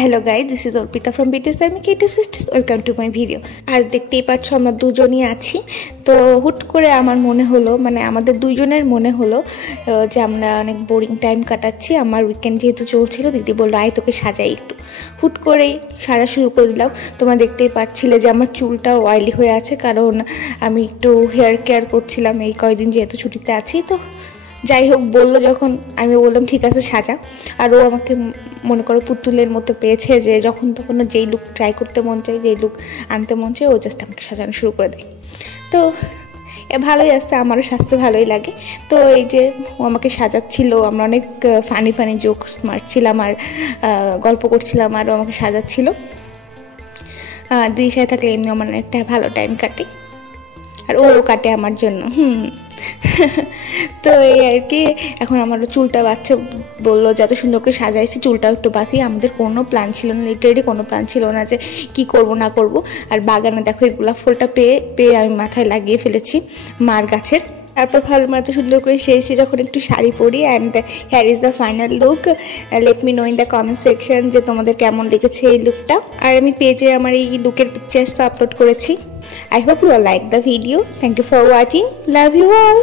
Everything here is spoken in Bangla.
Hello guys, this is Arpita from BTS আমি KT sisters. Welcome to my video. আজ দেখতেই পাচ্ছ আমরা দুজনই আছি। তো হুট করে আমার মনে হলো, মানে আমাদের দুইজনের মনে হলো যে আমরা অনেক বোরিং টাইম কাটাচ্ছি। আমার উইকেন্ড যেহেতু চলছিল, দিদি বললো আয় তোকে সাজাই একটু। হুট করেই সাজা শুরু করে দিলাম। তোমরা দেখতেই পাচ্ছিলে যে আমার চুলটা অয়েলি হয়ে আছে, কারণ আমি একটু হেয়ার কেয়ার করছিলাম এই কয়দিন যেহেতু ছুটিতে আছি। তো যাই হোক, বললো যখন, আমি বললাম ঠিক আছে সাজা। আর ও আমাকে মনে করো পুতুলের মতো পেয়েছে, যে যখন তখন যেই লুক ট্রাই করতে মন চাই, যেই লুক আনতে মন চাই, ও জাস্ট আমাকে সাজানো শুরু করে দেয়। তো ভালোই আসছে, আমারও সাজতে ভালোই লাগে। তো এই যে ও আমাকে সাজাচ্ছিল, আমরা অনেক ফানি জোকস মারছিলাম আর গল্প করছিলাম, আর ও আমাকে সাজাচ্ছিল। দিদির সাথে থাকলে এমনি আমার একটা ভালো টাইম কাটে, আর ও কাটে আমার জন্য। তো এই আর কি। এখন আমারও চুলটা বাচ্চা বললো যে এত সুন্দর করে সাজাইছি, চুলটাও একটু বাঁধি। আমাদের কোনো প্ল্যান ছিল না, লিটারেলি কোনো প্ল্যান ছিল না যে কি করব না করব। আর বাগানে দেখো এই গোলাপ ফুলটা পেয়ে আমি মাথায় লাগিয়ে ফেলেছি মার গাছের। তারপর ভালো এত সুন্দর করে শেষে যখন একটু শাড়ি পরি, and hair is the final look. Let me no in the comment section যে তোমাদের কেমন লেগেছে এই লুকটা। আর আমি পেজে আমার এই লুকের পিকচার্স আপলোড করেছি। I hope you all like the video. Thank you for watching. Love you all.